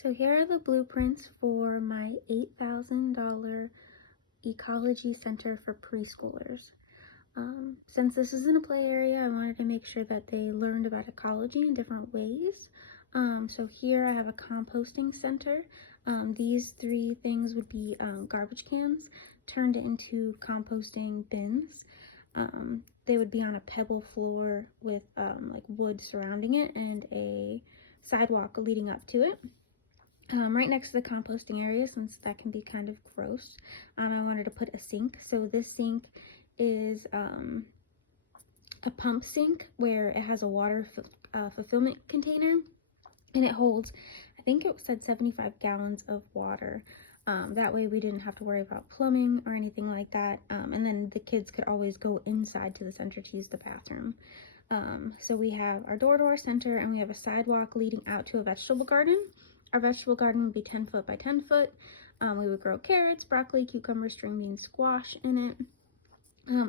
So here are the blueprints for my $8,000 ecology center for preschoolers. Since this is in a play area, I wanted to make sure that they learned about ecology in different ways. So here I have a composting center. These three things would be garbage cans turned into composting bins. They would be on a pebble floor with like wood surrounding it and a sidewalk leading up to it. Right next to the composting area, since that can be kind of gross, I wanted to put a sink. So this sink is a pump sink where it has a water fulfillment container, and it holds, I think it said 75 gallons of water. That way we didn't have to worry about plumbing or anything like that. And then the kids could always go inside to the center to use the bathroom. So we have our door-to-door center, and we have a sidewalk leading out to a vegetable garden. Our vegetable garden would be 10 foot by 10 foot. We would grow carrots, broccoli, cucumber, string beans, squash in it.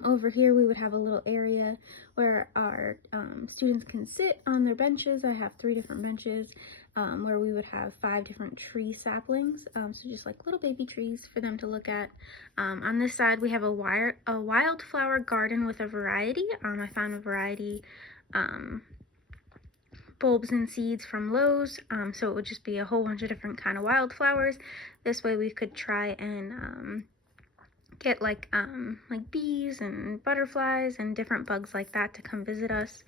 Over here we would have a little area where our students can sit on their benches. I have 3 different benches where we would have 5 different tree saplings, so just like little baby trees for them to look at. On this side we have a wildflower garden with a variety. I found a variety bulbs and seeds from Lowe's, so it would just be a whole bunch of different kind of wildflowers. This way we could try and get like bees and butterflies and different bugs like that to come visit us.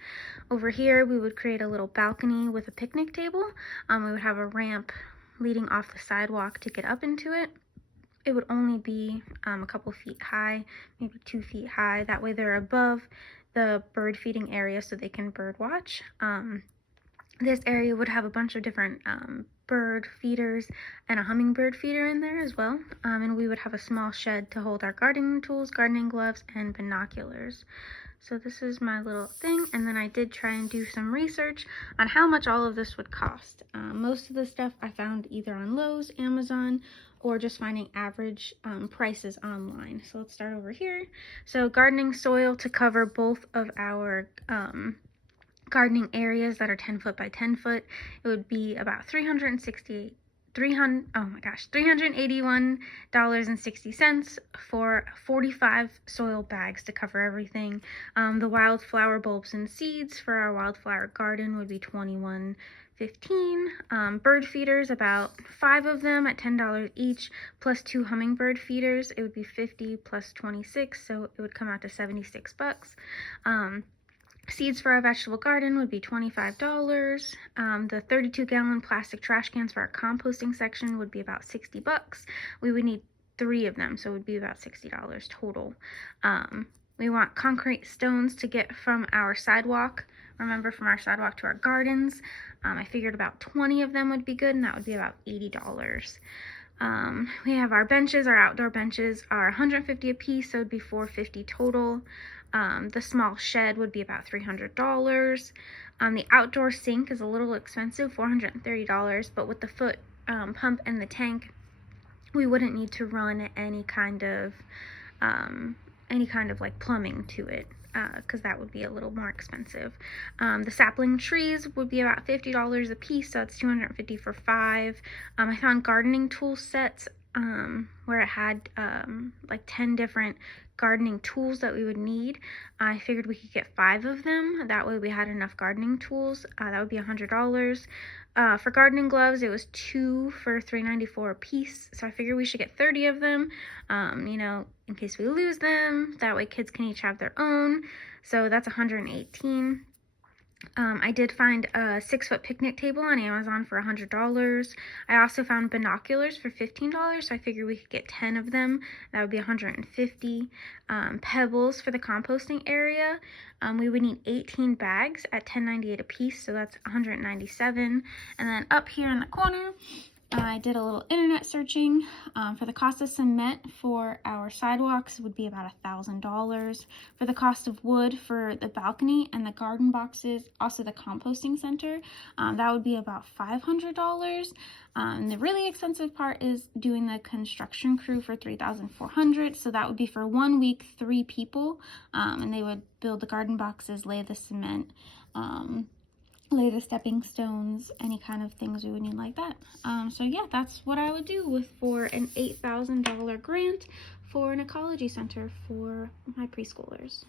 Over here we would create a little balcony with a picnic table. We would have a ramp leading off the sidewalk to get up into it. It would only be a couple feet high, maybe 2 feet high. That way they're above the bird feeding area so they can bird watch. This area would have a bunch of different bird feeders and a hummingbird feeder in there as well. And we would have a small shed to hold our gardening tools, gardening gloves, and binoculars. So this is my little thing. And then I did try and do some research on how much all of this would cost. Most of the stuff I found either on Lowe's, Amazon, or just finding average prices online. So let's start over here. So gardening soil to cover both of our gardening areas that are 10 foot by 10 foot, it would be about $381.60 for 45 soil bags to cover everything. The wildflower bulbs and seeds for our wildflower garden would be $21.15. Bird feeders, about 5 of them at $10 each, plus 2 hummingbird feeders. It would be $50 plus 26, so it would come out to $76. Seeds for our vegetable garden would be $25. The 32-gallon plastic trash cans for our composting section would be about $60. We would need 3 of them, so it would be about $60 total. We want concrete stones to get from our sidewalk. Remember, from our sidewalk to our gardens. I figured about 20 of them would be good, and that would be about $80. We have our benches. Our outdoor benches are $150 a piece, so it would be $450 total. The small shed would be about $300. The outdoor sink is a little expensive, $430, but with the foot pump and the tank, we wouldn't need to run any kind of like plumbing to it, because that would be a little more expensive. The sapling trees would be about $50 a piece, so that's $250 for 5. I found gardening tool sets where it had like 10 different gardening tools that we would need. I figured we could get 5 of them. That way we had enough gardening tools. That would be $100. For gardening gloves, it was 2 for $3.94 a piece. So I figured we should get 30 of them, in case we lose them. That way kids can each have their own. So that's $118. I did find a 6-foot picnic table on Amazon for $100. I also found binoculars for $15, so I figured we could get 10 of them. That would be $150. Pebbles for the composting area. We would need 18 bags at $10.98 a piece, so that's $197. And then up here in the corner, I did a little internet searching. For the cost of cement for our sidewalks would be about $1,000. For the cost of wood for the balcony and the garden boxes, also the composting center, that would be about $500. And the really expensive part is doing the construction crew for $3,400. So that would be for 1 week, 3 people, and they would build the garden boxes, lay the cement, lay the stepping stones, any kind of things we would need like that. So yeah, that's what I would do for an $8,000 grant for an ecology center for my preschoolers.